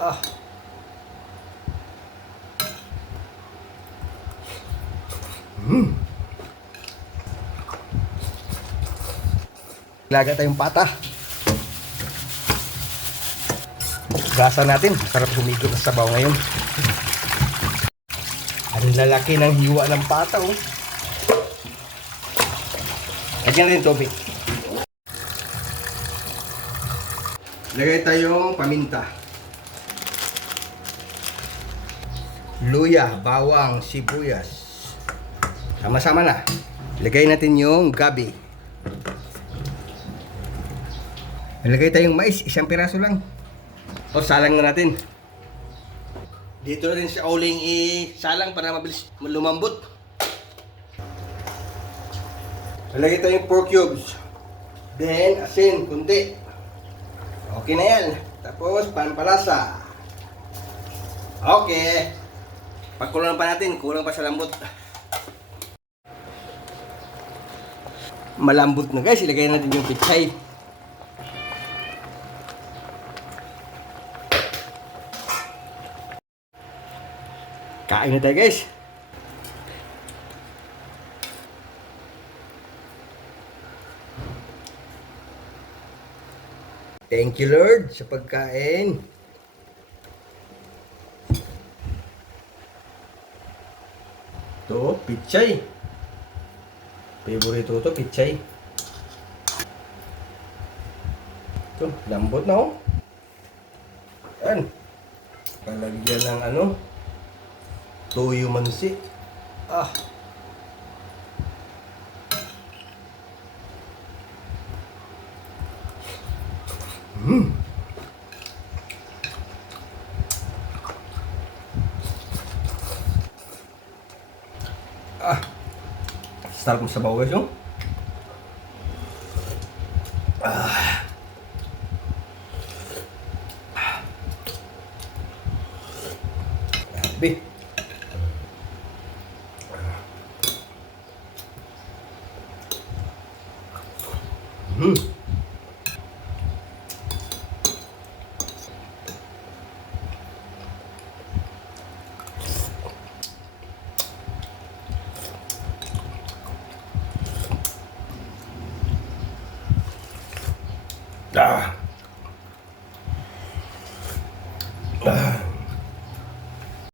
Ah. Laga tayong pata. Gasa natin. Sarap humigop na sabaw ngayon. Ang lalaki ng hiwa ng pata, oh. Lagyan rin tubig. Lagay tayong paminta. Luya, bawang, sibuyas. Sama-sama na. Lagay natin yung gabi. Lagay tayong mais, isang piraso lang. O, salang na natin. Dito rin sa uling salang para mabilis lumambot. Lagay tayong pork cubes. Then, asin, kunti. Okay na yan. Tapos, pampalasa. Okay. Pagkulang pa natin, kulang pa sa lambot. Malambot na guys, ilagay natin yung pichay. Kain na tayo guys. Thank you Lord sa pagkain. Ito, pichay. Favorito to, pichay. Ito, lambot na oh. Yan. Palagyan ng ano, toyo mansi. Ah. Ah. Sarap ng sabaw guys, oh. Ah. Grabe. Ah.